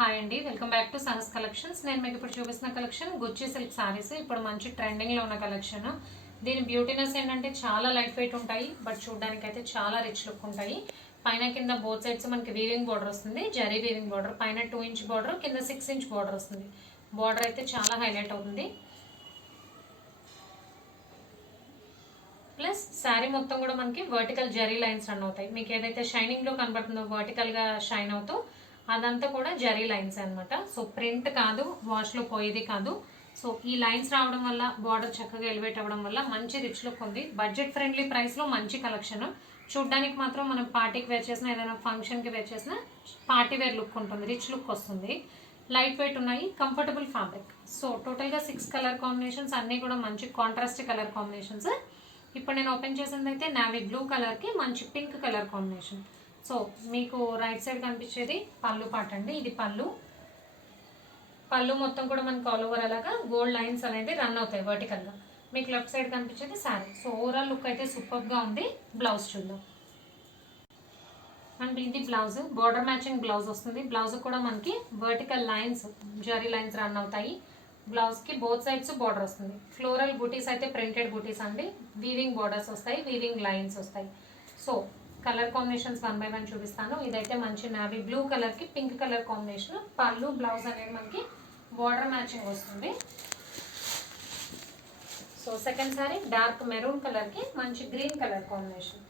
Hi అండి, welcome back to Sahas collections. నేను మీకు ఇప్పుడు చూపిస్తున్న కలెక్షన్ గుచ్చి సిల్క్ సారీస్. ఇప్పుడు మంచి ట్రెండింగ్లో ఉన్న కలెక్షన్. దీని బ్యూటీనెస్ ఏంటంటే చాలా లైట్ వెయిట్ ఉంటాయి, బట్ చూడడానికి అయితే చాలా రిచ్ లుక్ ఉంటాయి. పైన కింద బోత్ సైడ్స్ మనకి వీవింగ్ బార్డర్ వస్తుంది, జరీ వీవింగ్ బార్డర్. పైన 2 ఇంచ్ బార్డర్, కింద 6 ఇంచ్ బార్డర్ వస్తుంది. బార్డర్ అయితే చాలా హైలైట్ అవుతుంది. ప్లస్ శారీ మొత్తం కూడా మనకి వర్టికల్ జరీ లైన్స్ రన్ అవుతాయి. మీకు ఏదైతే షైనింగ్లో కనబడుతుందో వర్టికల్గా షైన్ అవుతూ అదంతా కూడా జరీ లైన్స్ అనమాట. సో ప్రింట్ కాదు, వాష్లో పోయేది కాదు. సో ఈ లైన్స్ రావడం వల్ల బార్డర్ చక్కగా ఎలివేట్ అవ్వడం వల్ల మంచి రిచ్ లుక్ ఉంది. బడ్జెట్ ఫ్రెండ్లీ ప్రైస్లో మంచి కలెక్షన్. చూడ్డానికి మాత్రం మనం పార్టీకి వేర్ చేసిన, ఏదైనా ఫంక్షన్కి వేర్ చేసిన పార్టీ వేర్ లుక్ ఉంటుంది, రిచ్ లుక్ వస్తుంది. లైట్ వెయిట్ ఉన్నాయి, కంఫర్టబుల్ ఫ్యాబ్రిక్. సో టోటల్గా 6 కలర్ కాంబినేషన్స్, అన్నీ కూడా మంచి కాంట్రాస్ట్ కలర్ కాంబినేషన్స్. ఇప్పుడు నేను ఓపెన్ చేసింది అయితే నావీ బ్లూ కలర్కి మంచి పింక్ కలర్ కాంబినేషన్. సో మీకు రైట్ సైడ్ కనిపించేది పళ్ళు పాట అండి. ఇది పళ్ళు మొత్తం కూడా మనకి ఆల్ ఓవర్ అలాగా గోల్డ్ లైన్స్ అనేది రన్ అవుతాయి వర్టికల్గా. మీకు లెఫ్ట్ సైడ్ కనిపించేది శారీ. సో ఓవరాల్ లుక్ అయితే సూపర్గా ఉంది. బ్లౌజ్ చూద్దాం. అండ్ ఇది బ్లౌజ్, బార్డర్ మ్యాచింగ్ బ్లౌజ్ వస్తుంది. బ్లౌజ్ కూడా మనకి vertical lines, zari lines run అవుతాయి. బ్లౌజ్కి బోత్ సైడ్స్ బార్డర్ వస్తుంది. ఫ్లోరల్ బూటీస్ అయితే ప్రింటెడ్ బూటీస్ అండి. వీవింగ్ బార్డర్స్ వస్తాయి, వీవింగ్ లైన్స్ వస్తాయి. సో కలర్ కాంబినేషన్స్ 1 బై 1 చూపిస్తాను. ఇదైతే మంచి నావీ బ్లూ కలర్కి పింక్ కలర్ కాంబినేషన్. పళ్ళు బ్లౌజ్ అనేది మనకి బార్డర్ మ్యాచింగ్ వస్తుంది. So second sorry dark maroon కలర్కి మంచి green colour combination.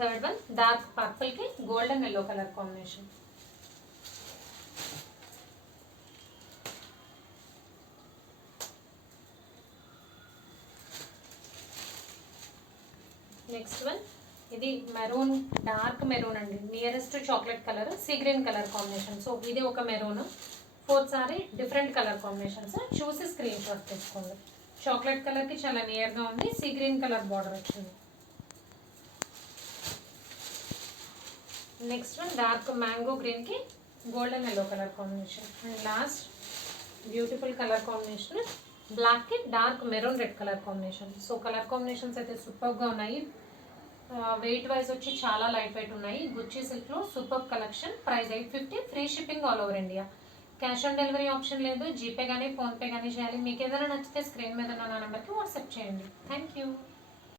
Third one dark పర్పుల్కి golden yellow colour combination. Next one ఇది మెరూన్, డార్క్ మెరూన్ అండి, nearest chocolate colour, sea green colour combination. So ఇది ఒక maroon. Fourth sorry different colour combinations, చూసి screenshot తీసుకోండి. Chocolate కలర్కి చాలా నియర్గా ఉంది, సీ గ్రీన్ కలర్ బార్డర్ వచ్చింది. నెక్స్ట్ వన్ డార్క్ మ్యాంగో గ్రీన్కి golden yellow colour combination. And last beautiful colour combination బ్లాక్కి dark maroon red colour combination. So colour combinations అయితే సూపర్గా ఉన్నాయి. వెయిట్ వైజ్ వచ్చి చాలా లైట్ వెయిట్ ఉన్నాయి. గుచ్చి సిల్క్లో super collection. Price 850, free shipping all over India. Cash on delivery option లేదు. GPay కానీ ఫోన్పే కానీ చేయాలి. మీకు ఏదైనా నచ్చితే స్క్రీన్ మీద ఉన్న నా నెంబర్కి వాట్సాప్ చేయండి. Thank you.